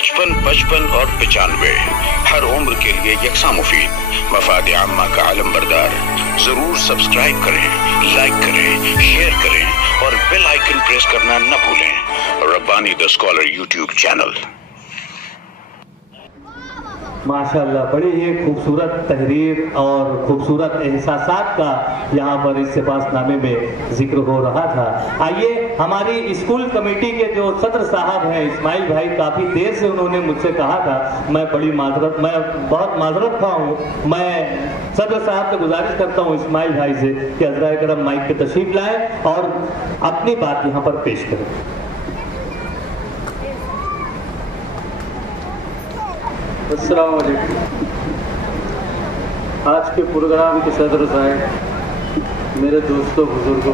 55 55 और 95 हर उम्र के लिए यकसा मुफीद, मफाद आम्मा का आलम बरदार। जरूर सब्सक्राइब करें, लाइक करें, शेयर करें और बेल आइकन प्रेस करना न भूलें। Rabbani the scholar YouTube channel. माशाल्लाह, बड़ी ही खूबसूरत तहरीर और खूबसूरत एहसासात का यहाँ पर इस सिपाहीनामे में जिक्र हो रहा था। आइए, हमारी स्कूल कमेटी के जो सदर साहब हैं इस्माइल भाई, काफ़ी देर से उन्होंने मुझसे कहा था, मैं बहुत माजरत खा हूँ। मैं सदर साहब से गुजारिश करता हूँ इस्माइल भाई से कि हज़राए करम माइक पे तशरीफ लाएं और अपनी बात यहाँ पर पेश करें। अस्सलाम वालेकुम। आज के प्रोग्राम के सदर साहब, मेरे दोस्तों, बुजुर्गों,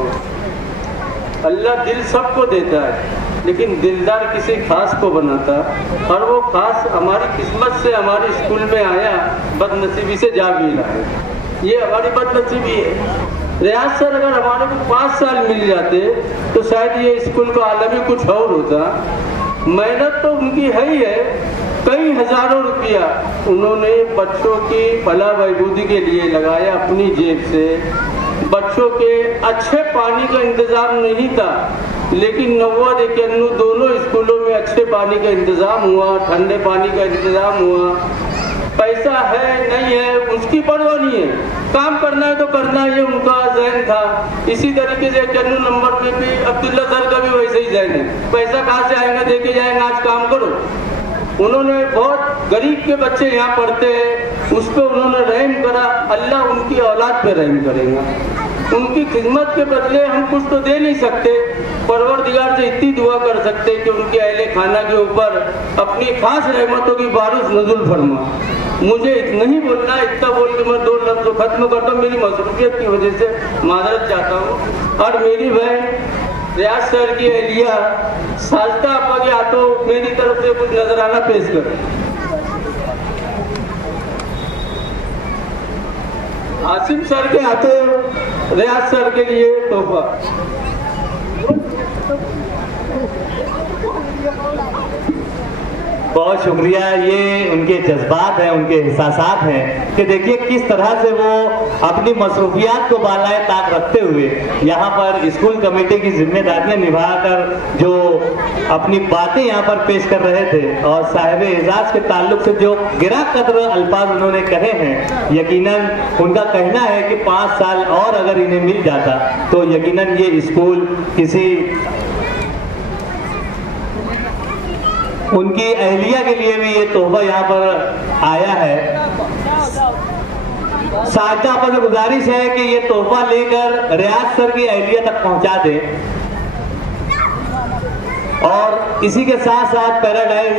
अल्लाह दिल सबको देता है लेकिन दिलदार किसी खास को बनाता, और वो खास हमारी किस्मत से हमारे स्कूल में आया, बदनसीबी से जा भी रहा है। ये हमारी बदनसीबी है। रियाज सर अगर हमारे को 5 साल मिल जाते तो शायद ये स्कूल का आलम ही कुछ और होता। मेहनत तो उनकी है ही है, कई हजारों रुपया उन्होंने बच्चों की भला बहबूदी के लिए लगाया अपनी जेब से। बच्चों के अच्छे पानी का इंतजाम नहीं था, लेकिन 90 दोनों स्कूलों में अच्छे पानी का इंतजाम हुआ, ठंडे पानी का इंतजाम हुआ। पैसा है नहीं है उसकी परवाह नहीं है, काम करना है तो करना, ये उनका जहन था। इसी तरीके से 91 नंबर में भी अब्दुल्ला सर का भी वैसे ही जहन है, पैसा कहाँ से आएगा, देके जाएंगे, आज काम करो। उन्होंने बहुत गरीब के बच्चे यहाँ पढ़ते हैं, उस पर उन्होंने रहम करा, अल्लाह उनकी औलाद पे रहम करेगा। उनकी खिदमत के बदले हम कुछ तो दे नहीं सकते, परवरदिगार से इतनी दुआ कर सकते कि उनके अहले खाना के ऊपर अपनी खास रहमतों की बारिश नज़ुल फरमा। मुझे इतना ही बोलना, इतना बोल के मैं 2 लफ्ज़ खत्म करता हूँ। मेरी मसरूफियत की वजह से माजरत चाहता हूँ। और मेरी बहन रियाज सर की एहलिया साजदा आपा के हाथों मेरी तरफ से कुछ नजराना पेश करें। आसिम सर के हाथों रियाज सर के लिए तोहफा। बहुत शुक्रिया। ये उनके जज्बात हैं, उनके एहसासात हैं कि देखिए किस तरह से वो अपनी मसरूफियात को बालाए ताक रखते हुए यहाँ पर स्कूल कमेटी की जिम्मेदारियां निभाकर जो अपनी बातें यहाँ पर पेश कर रहे थे, और साहिब एजाज के ताल्लुक से जो गिरा कदर अल्फाज उन्होंने कहे हैं, यकीनन उनका कहना है कि 5 साल और अगर इन्हें मिल जाता तो यकीनन ये स्कूल किसी उनकी अहलिया के लिए भी ये तोहफा यहाँ पर आया है। साजदा आपा से गुजारिश है कि ये तोहफा लेकर रियाज सर की अहलिया तक पहुंचा दे। और इसी के साथ साथ पैराडाइज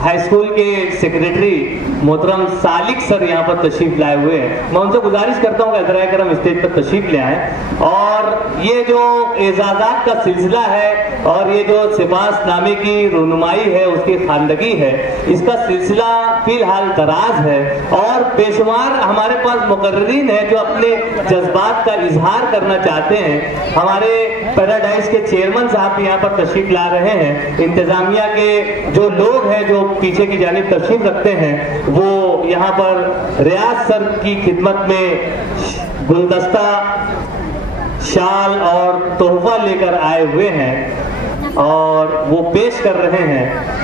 हाई स्कूल के सेक्रेटरी मोहतरम सालिक सर यहाँ पर तशरीफ लाए हुए हैं। मैं उनसे गुजारिश करता हूँ कि हज़राए करम स्टेज पर तशरीफ ले आए। और ये जो एजाज़ात का सिलसिला है और ये जो सिपाहीनामे की रुनुमाई है, उसकी खानदगी है, इसका सिलसिला फिलहाल दराज है और बेशुमार हमारे पास मुकर्रीन है जो अपने जज्बात का इजहार करना चाहते हैं। हमारे पैराडाइज के चेयरमैन साहब भी यहाँ पर तशरीफ ला रहे हैं। इंतजामिया के जो लोग हैं जो पीछे की जानिब तशरीफ रखते हैं, वो यहाँ पर रियाज सर की खिदमत में गुलदस्ता, शाल और तोहफा लेकर आए हुए हैं और वो पेश कर रहे हैं।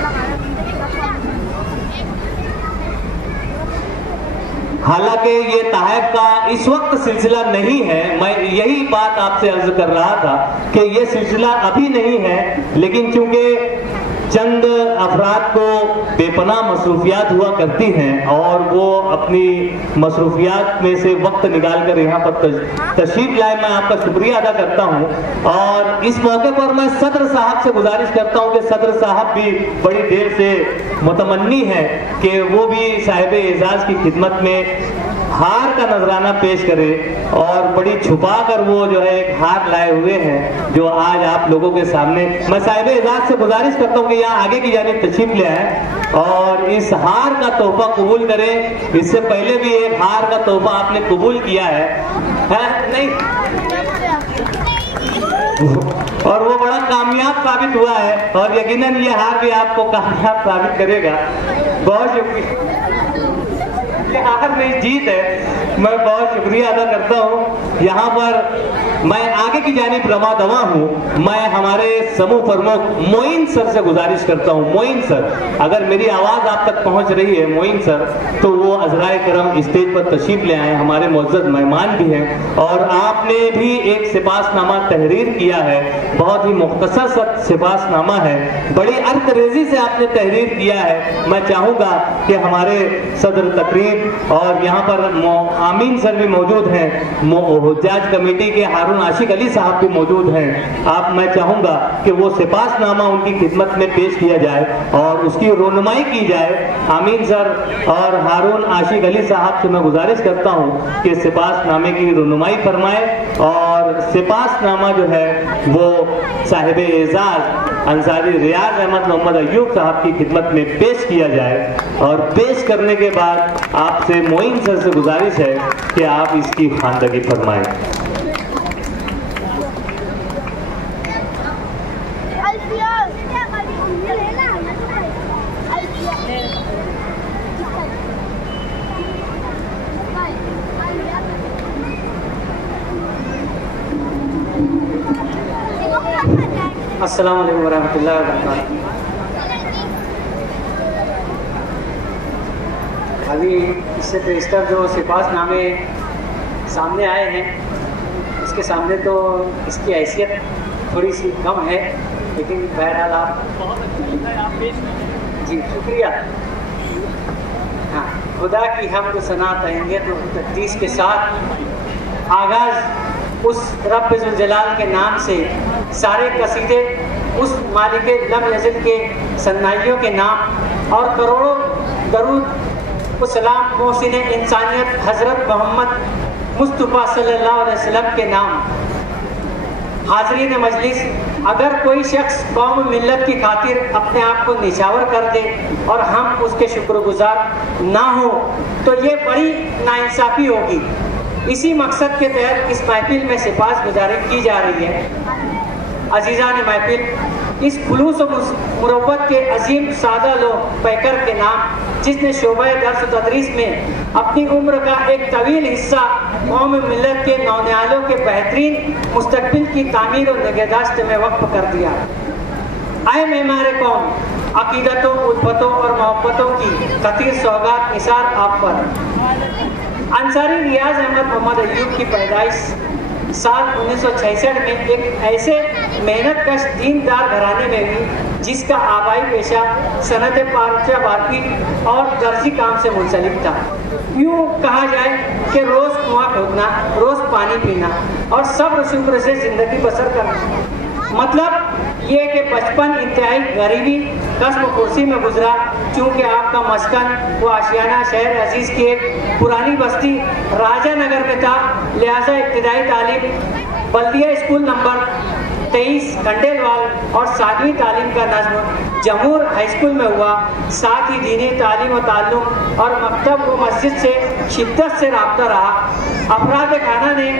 हालांकि ये ताहिब का इस वक्त सिलसिला नहीं है, मैं यही बात आपसे अर्ज कर रहा था कि ये सिलसिला अभी नहीं है, लेकिन चूंकि चंद अफराद को बेपनाह मसरूफियात हुआ करती हैं और वो अपनी मसरूफियात में से वक्त निकाल कर यहाँ पर तशरीफ लाए, मैं आपका शुक्रिया अदा करता हूँ। और इस मौके पर मैं सदर साहब से गुजारिश करता हूँ कि सदर साहब भी बड़ी देर से मुतमन्नी है कि वो भी साहिब एजाज की खिदमत में हार का नजराना पेश करे, और बड़ी छुपा कर वो जो है एक हार लाए हुए हैं जो आज आप लोगों के सामने। मैं साहिब एजाज से गुजारिश करता हूँ कि यहाँ आगे की जानिब तशरीफ ले आए और इस हार का तोहफा कबूल करें। इससे पहले भी एक हार का तोहफा आपने कबूल किया है नहीं? और वो बड़ा कामयाब साबित हुआ है और यकीनन ये हार भी आपको कामयाब साबित करेगा। बहुत शुक्रिया, ये हार नहीं जीत है। मैं बहुत शुक्रिया अदा करता हूँ। यहाँ पर मैं आगे की जानिब रमा दवा हूँ। मैं हमारे समूह प्रमुख मोइन सर से गुजारिश करता हूँ, मोइन सर अगर मेरी आवाज आप तक पहुँच रही है मोइन सर, तो वो अज़राए करम स्टेज पर तशरीफ ले आए। हमारे मुअज़्ज़ज़ मेहमान भी हैं और आपने भी एक सिपासनामा तहरीर किया है, बहुत ही मुख्तसर सा सिपासनामा है, बड़ी अर्करेजी से आपने तहरीर किया है। मैं चाहूँगा कि हमारे सदर तकरीब और यहाँ पर आमीन सर भी मौजूद हैं, हुज्जाज कमेटी के हारून आशिक अली साहब भी मौजूद हैं। आप मैं चाहूँगा कि वो सिपासनामा उनकी खिदमत में पेश किया जाए और उसकी रोनुमाई की जाए। आमीन सर और हारून आशिक अली साहब से मैं गुजारिश करता हूँ कि सिपासनामे की रोनुमाई फरमाए और सिपासनामा जो है वो साहिब एजाज अंसारी रियाज अहमद मोहम्मद अय्यूब साहब की खिदमत में पेश किया जाए। और पेश करने के बाद आपसे मोइन सर से गुजारिश है कि आप इसकी खानदगी फरमाएं। अस्सलाम वालेकुम वरहमतुल्लाहि वबरकातुहू। अभी इससे पेशतर जो सिपासनामे सामने आए हैं उसके सामने तो इसकी हैसियत थोड़ी सी कम है, लेकिन बहरहाल आप जी शुक्रिया। हाँ, खुदा की हमद सना तहनीत और तक़दीस के साथ आगाज़ उस रब ज़ुल जलाल के नाम से, सारे कसीदे उस मालिक लम यज़िद के सन्नाइयों के नाम और करोड़ों दरूद उस सलाम मोहसिन इंसानियत हज़रत मोहम्मद मुस्तफ़ा सल्लल्लाहु अलैहि वसल्लम के नाम। हाज़रीन मजलिस, अगर कोई शख्स कौम मिल्लत की खातिर अपने आप को निछावर कर दे और हम उसके शुक्रगुजार ना हो तो ये बड़ी नाइंसाफ़ी होगी। इसी मकसद के तहत इस महफिल में सिपास गुजारी की जा रही है। अजीज़ान महफिल, इस खुलूस और मुरव्वत के अजीम सादा लो पैकर के नाम, जिसने शोबे दर्स तदरीस में अपनी उम्र का एक तवील हिस्सा कौम मिल्लत के नौनियालों के बेहतरीन मुस्तकबिल की तामीर और निगहदाश्त में वक्फ कर दिया। आए मेहमारे कौम, अकीदतों, उल्फतों और मोहब्बतों की खतीर सौगात निसार आप पर। अंसारी रियाज अहमद मोहम्मद अय्यूब की पैदाइश साल 1966 में एक ऐसे मेहनत कश दीनदार घराने में हुई जिसका आबाई पेशा सनत पार्चा बारकी और दर्जी काम से मुंसलिक था। यूँ कहा जाए कि रोज़ कुआं खोदना, रोज़ पानी पीना और सब्र शुक्र से ज़िंदगी बसर करना। मतलब ये कि बचपन इंतहाई गरीबी कस्म कुर्सी में गुजरा, चूँकि आपका मस्कन वो आशियाना शहर अजीज़ की एक पुरानी बस्ती राजा नगर में था, लिहाजा इब्तिदाई तालीम बल्दिया स्कूल नंबर 23 खंडेलवाल और 7वीं तालीम का नज़्म जमूर हाई स्कूल में हुआ। साथ ही दीनी तालीम और ताल्लुम और मकतब व मस्जिद से शिद्दत से राब्ता रहा। अफराद खाना ने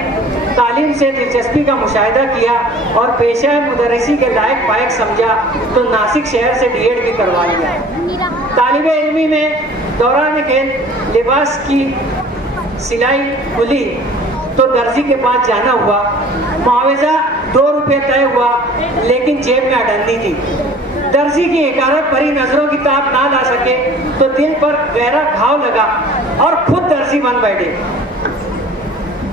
तालीम से दिलचस्पी का मुशाहिदा किया और पेशा मुदर्रिसी के लायक पायक समझा तो नासिक शहर से D.Ed भी करवा लिया। तालिबे इल्मी में दौरान खेल लिबास की सिलाई खुली तो दर्जी के पास जाना हुआ। मुआवजा 2 रुपये तय हुआ, लेकिन जेब में अडंडी थी। दर्जी की हिकारत भरी नजरों की ताप ना ला सके तो दिल पर गहरा घाव लगा और खुद दर्जी बन बैठे।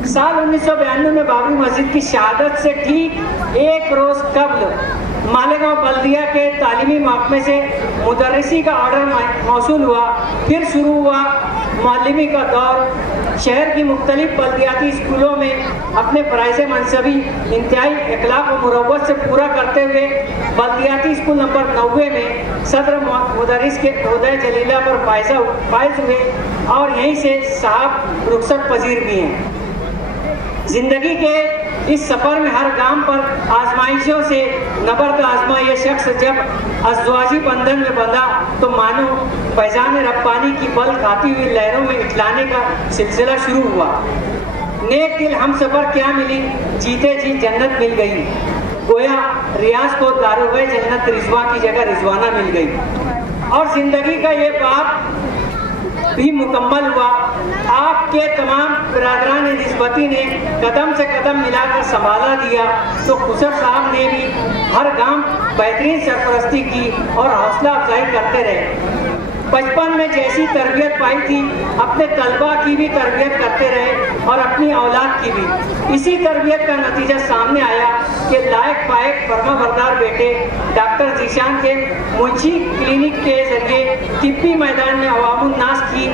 साल 1992 में बाबरी मस्जिद की शहादत से ठीक एक रोज कबल मालेगांव बल्दिया के तालीमी महकमे से मुदर्रिसी का ऑर्डर मौसूल हुआ। फिर शुरू हुआ मुअल्लिमी का दौर। शहर की मुख्तलिफ बल्दियाती स्कूलों में अपने फराइज़ मनसबी इंतहाई इखलाक और मुरव्वत से पूरा करते हुए बल्दियाती स्कूल नंबर 90 में सदर मुदर्रिस के ओहदे जलीला पर फायज हुए और यहीं से साहब रुखसत पजीर भी हैं। जिंदगी के इस सफर में हर गांव पर आजमाइशों से नबर्द आजमा ये शख्स जब अज़वाजी बंधन में बंधा तो मानो फैज़ान रब्बानी की बल खाती हुई लहरों में इठलाने का सिलसिला शुरू हुआ। नेक दिल हम सफर क्या मिली, जीते जी जन्नत मिल गई। गोया रियाज को दारुग़े जन्नत रिजवा की जगह रिजवाना मिल गई और जिंदगी का ये बाप भी मुकम्मल हुआ। आपके तमाम बिरादरान निस्बती ने कदम से कदम मिलाकर संभाला दिया तो खुसर साहब ने भी हर गांव बेहतरीन सरपरस्ती की और हौसला अफजाई करते रहे। बचपन में जैसी तरबियत पाई थी अपने तलबा की भी तरबियत करते रहे और अपनी औलाद की भी। इसी तरबियत का नतीजा सामने आया कि लायक फायक फर्माबरदार बेटे डॉक्टर जीशान के मुंशी क्लिनिक के जरिए तिब्बी मैदान में अवामुन नास की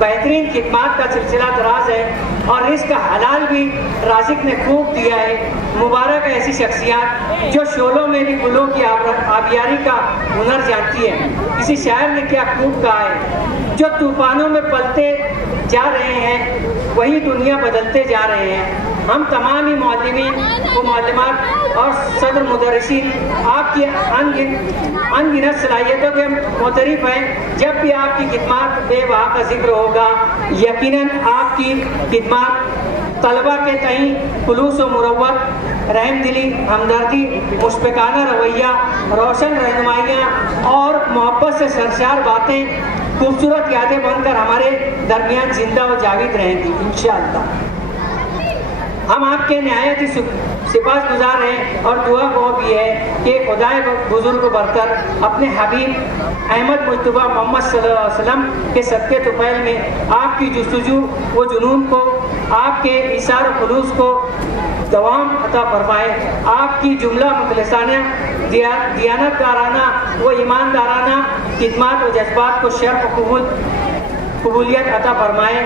बेहतरीन खिदमात का सिलसिला दराज है और रिस्क हलाल भी राज़िक ने खूब दिया है। मुबारक ऐसी शख्सियत जो शोलों में भी गुलों की आबियारी का हुनर जानती है। किसी शायर ने क्या खूब कहा है, जो तूफानों में पलते जा रहे हैं वही दुनिया बदलते जा रहे हैं। हम तमाम ही मौलवीन व मौलमात और सदर मुदर्रिसीन आपकी अनगिनत सलाहियतों के मुतरिफ हैं। जब भी आपकी खिदमत बेवहा का जिक्र होगा यकीनन आपकी खिदमत तलबा के तई खुलूस व मुरव्वत, रहमदिली, हमदर्दी, मुशफ़िकाना रवैया, रोशन रहनुमाइयाँ और मोहब्बत से सरशार बातें खूबसूरत यादें बनकर हमारे दरमियान जिंदा व जाविद रहेंगी इंशाअल्लाह। हम आपके नहायत ही सिफारिशगुजार हैं और दुआ वो भी है कि खुदाए बुजुर्ग बरतर अपने हबीब अहमद मुस्तफा मोहम्मद सल्लल्लाहु अलैहि वसल्लम के सदक़े तुफ़ैल में आपकी जुस्तजू व जुनून को, आपके इसार व खुलूस को दवाम अता फरमाए। आपकी जुमला मुखलिसाना, दियानतदाराना व ईमानदाराना खिदमत व जज्बात को शर्फ कबूलियत अता फरमाए।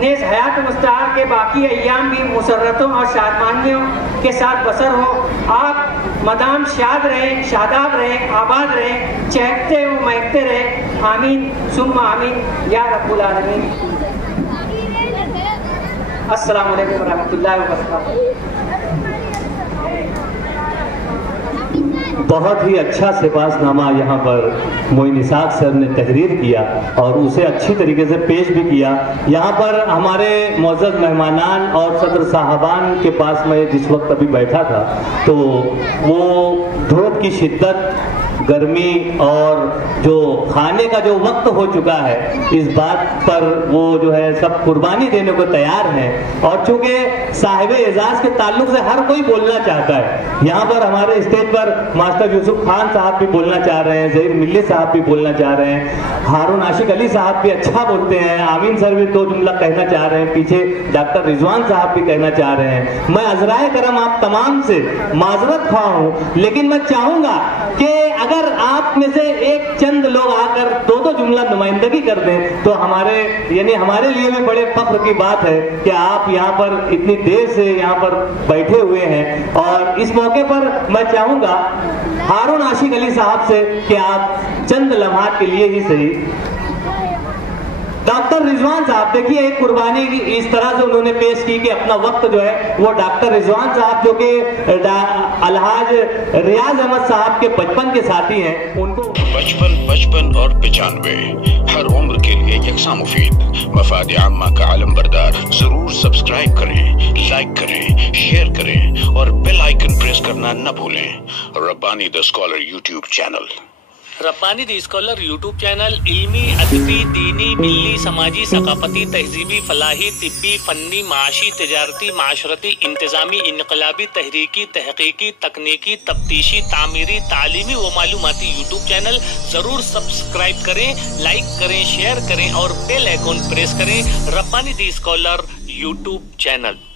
नेज़ हयात मुस्तार के बाकी अय्याम भी मुसर्रतों और शादमानियों के साथ बसर हो। आप मदाम शाद रहें, शादाब रहें, आबाद रहें, चहकते व महकते रहें। आमीन सुम्मा आमीन या रब्बुल आलमीन। अस्सलामु अलैकुम रहमतुल्लाहि व बरकातहू। बहुत ही अच्छा सिफारिशनामा यहाँ पर मोइन इसाक सर ने तहरीर किया और उसे अच्छी तरीके से पेश भी किया। यहाँ पर हमारे मौजूद मेहमानान और सदर साहबान के पास मैं जिस वक्त अभी बैठा था तो वो धूप की शिद्दत, गर्मी और जो खाने का जो वक्त हो चुका है इस बात पर वो जो है सब कुर्बानी देने को तैयार हैं। और चूंकि साहिब एजाज के ताल्लुक से हर कोई बोलना चाहता है, यहाँ पर हमारे स्टेज पर मास्टर यूसुफ खान साहब भी बोलना चाह रहे हैं, ज़हीर मिल्ली साहब भी बोलना चाह रहे हैं, हारून आशिक अली साहब भी अच्छा बोलते हैं, आमीन सर भी दो जुमला कहना चाह रहे हैं, पीछे डॉक्टर रिजवान साहब भी कहना चाह रहे हैं। मैं अज़राए करम आप तमाम से माजरत खा हूँ, लेकिन मैं चाहूंगा कि अगर आप में से एक चंद लोग आकर दो जुमला नुमाइंदगी कर दें तो हमारे लिए भी बड़े फख्र की बात है कि आप यहाँ पर इतनी देर से यहाँ पर बैठे हुए हैं। और इस मौके पर मैं चाहूंगा हारून आशिक अली साहब से कि आप चंद लम्हात के लिए ही सही। डॉक्टर रिजवान साहब, देखिए एक कुर्बानी इस तरह से उन्होंने पेश की कि अपना वक्त जो है वो डॉक्टर रिजवान साहब जो कि अलहाज रियाज अहमद साहब के बचपन के साथी हैं, उनको 55 और 95 हर उम्र के लिए यकसा मुफीद मफाद आम्मा का आलम बरदार। जरूर सब्सक्राइब करें, लाइक करें, शेयर करें और बेल आइकन प्रेस करना न भूलें। Rabbani the scholar YouTube channel. Rabbani the scholar YouTube channel इल्मी, अदबी, दीनी, मिल्ली, समाजी, सकाफती, तहजीबी, फलाही, तिब्बी, फन्नी, माशी, तिजारती, माशरती, इंतजामी, इनकलाबी, तहरीकी, तहकीकी, तकनीकी, तफ्तीशी, तामीरी, तालीमी व मालूमाती यूट्यूब चैनल जरूर सब्सक्राइब करें, लाइक करें, शेयर करें और बेल आइकन प्रेस करें। Rabbani the scholar YouTube channel.